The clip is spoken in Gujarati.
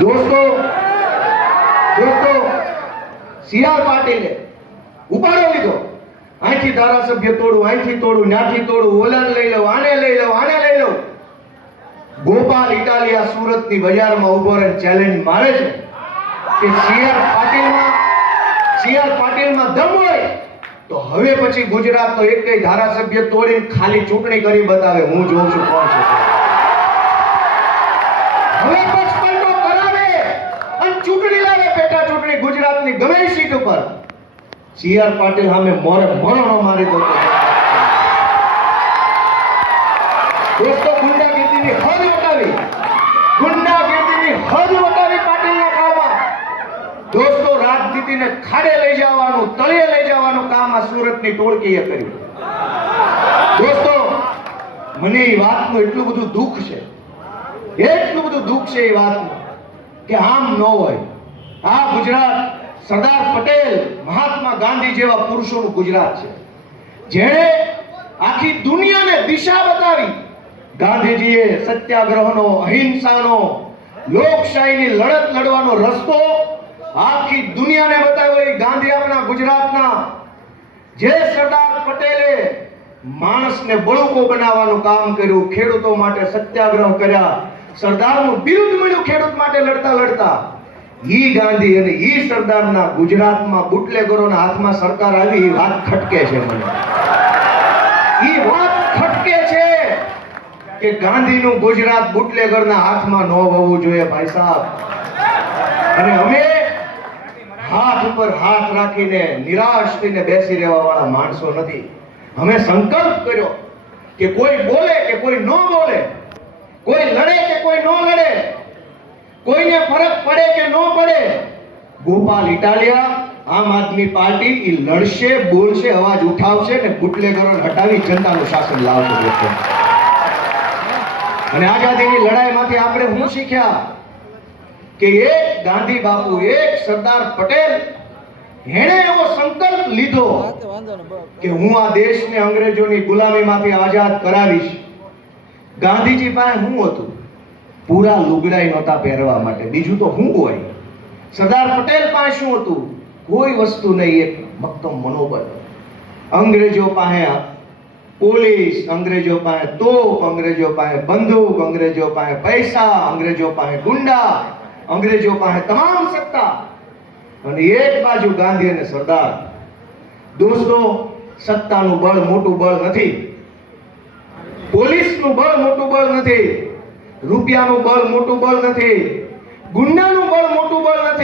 દોસ્તો સીઆર પાટીલે ઉપાડો લીધો, અહીંથી ધારાસભ્ય તોડું, અહીંથી તોડું, ત્યાંથી તોડું, ઓલાને લઈ લઉં, આને લઈ લઉં, આને લઈ લઉં. ગોપાલ ઇટાલિયા સુરતની બજારમાં ઉભો રહે ચેલેન્જ મારે છે કે સીઆર પાટીલમાં દમ હોય તો હવે પછી ગુજરાતનો એકેય ધારાસભ્ય તોડીને ખાલી ચૂંટણી કરી બતાવે. હું જોઉં છું કોણ છે. હવે પચપંડો કરાવે અને ચૂંટણી લાવે, પેટા ચૂંટણી ગુજરાતની ગમે સીટ ઉપર સીઆર પાટીલ સામે મરણો મારી દો. દોસ્તો ગુંડાગીરીની હદ વટાવી પાટીલના કામમાં. દોસ્તો રાજનીતિને ખાડે લઈ જવાનું, તળિયે લઈ જવાનું કામ આ સુરતની ટોળકીએ કર્યું. દોસ્તો મને એ વાતનું એટલું બધું દુઃખ છે એ વાતનું કે આમ ન હોય. આ ગુજરાત સરદાર પટેલ, મહાત્મા ગાંધી જેવા પુરુષોનું ગુજરાત છે, જેણે આખી દુનિયાને દિશા બતાવી. ગાંધીજીએ સત્યાગ્રહનો, અહિંસાનો, લોકશાહીની લડત લડવાનો રસ્તો આખી દુનિયાને બતાવ્યો. ગાંધી આપણા ગુજરાતના. જે સરદાર પટેલે માણસને બળુકો બનાવવાનું કામ કર્યું, ખેડૂતો માટે સત્યાગ્રહ કર્યા, સરદારનું બિરુદ મળ્યું ખેડૂત માટે લડતા લડતા. ઈ ગાંધી અને ઈ સરદારના ગુજરાતમાં બુટલેગરોના હાથમાં સરકાર આવી. એ વાત ખટકે છે મને. ઈ વાત ખટકે છે કે ગાંધીનું ગુજરાત બુટલેગરના હાથમાં ન હોવું જોઈએ ભાઈ સાહેબ. અને અમે હાથ ઉપર હાથ રાખીને નિરાશ થઈને બેસી રહેવા વાળા માણસો નથી. અમે સંકલ્પ કર્યો કે કોઈ બોલે કે કોઈ ન બોલે, કોઈ લડે કે કોઈ ન લડે, કોઈને ફરક પડે કે ન પડે, ગોપાલ ઇટાલિયા, આમ આદમી પાર્ટી ઈ લડશે, બોલશે, અવાજ ઉઠાવશે ને બુટલેગરોને હટાવી જનતાનું શાસન લાવશે. અને આઝાદીની લડાઈમાંથી આપણે શું શીખ્યા કે એક ગાંધી બાપુ, એક સરદાર પટેલ, એણે એવો સંકલ્પ લીધો કે હું આ દેશને અંગ્રેજોની ગુલામીમાંથી આઝાદ કરાવીશ. ગાંધીજી પાસે શું હતું? પૂરા લુગડાઈ નહોતા પહેરવા માટે, બીજું તો શું હોય? સરદાર પટેલ પાસે શું હતું? કોઈ વસ્તુ નહીં, એક મક્કમ મનોબળ. અંગ્રેજો પાસે પોલીસ, અંગ્રેજો પાસે તોપ, અંગ્રેજો પાસે બંદૂક, અંગ્રેજો પાસે પૈસા, અંગ્રેજો પાસે ગુંડા, અંગ્રેજો પાસે તમામ સત્તા, અને એક બાજુ ગાંધી અને સરદાર. દોસ્તો સત્તાનું બળ મોટું બળ નથી, પોલીસનું બળ મોટું બળ નથી, રૂપિયાનું બળ મોટું બળ નથી, ગુંડાનું બળ મોટું બળ નથી.